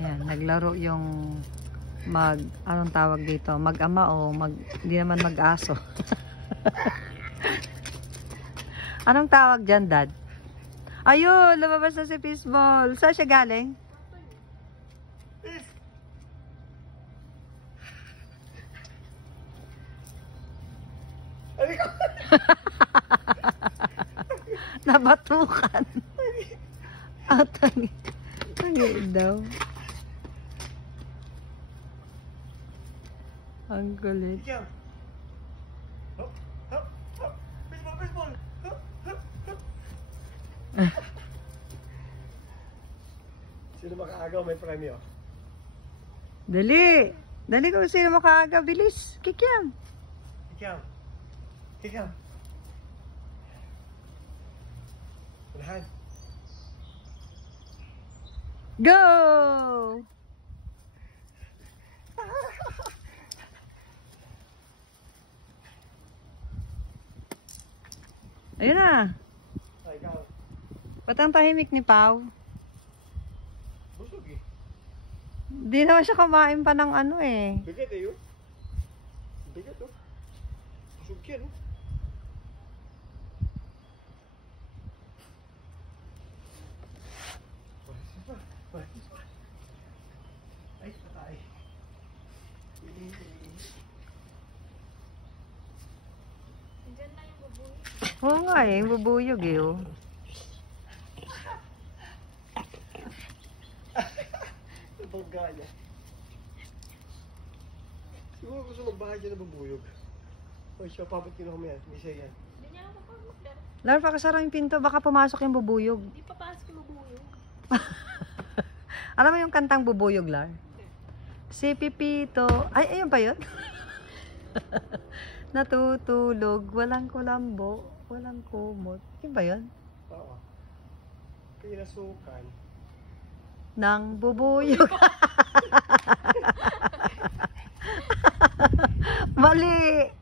Yan, naglaro yung anong tawag dito? Mag-ama o hindi naman mag-aso. Anong tawag dyan, Dad? Ayun, lumabas na si Fishball. Saan siya galing? Nabatukan. Ang tangi daw. Ang kulit. Sino makaagaw may premyo? Dali! Dali kung sino makaaga. Bilis! Kikiam! Kikiam! Kikiam! Unahan! Go! Ayun na! Ay, ikaw. Ba't ang tahimik ni Pau? Busog eh. Di naman siya kumain pa ng ano eh. Bigat eh yun. Bigat oh. Busog yan oh. Ay, patay. Diyan na yung bubuyog. Oo nga eh, yung bubuyog eh oh. Bangga niya. Siguro gusto magbahay dyan na bubuyog. O siya, papat kinuha mo yan. Hindi siya yan. Hindi niya ako mapagmuklar. Lar, pakasara yung pinto, baka pumasok yung bubuyog. Hindi pa pasok yung bubuyog. Alam mo yung kantang bubuyog, Lar? Si Pipito, ay, ayun pa yun? Natutulog, walang kulambo, walang kumot. Yun ba yun? Oo. Pinasukan. Nang bubuyog. Mali!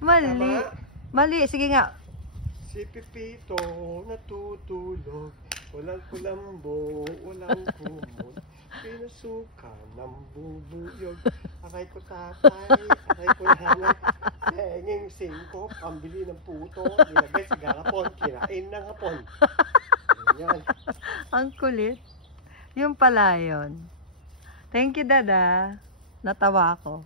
Mali! Tama? Mali, sige nga. Si Pipito natutulog. Walang kulambo, walang kumot. Pinasukan ng bubuyog. Akay ko tatay, akay ko nanay. Tenging singko, pambili ng puto. Nilagay sa garapon, kinain ng hapon. Yan. Ang kulit. Yung pala yun. Thank you, Dada. Natawa ako.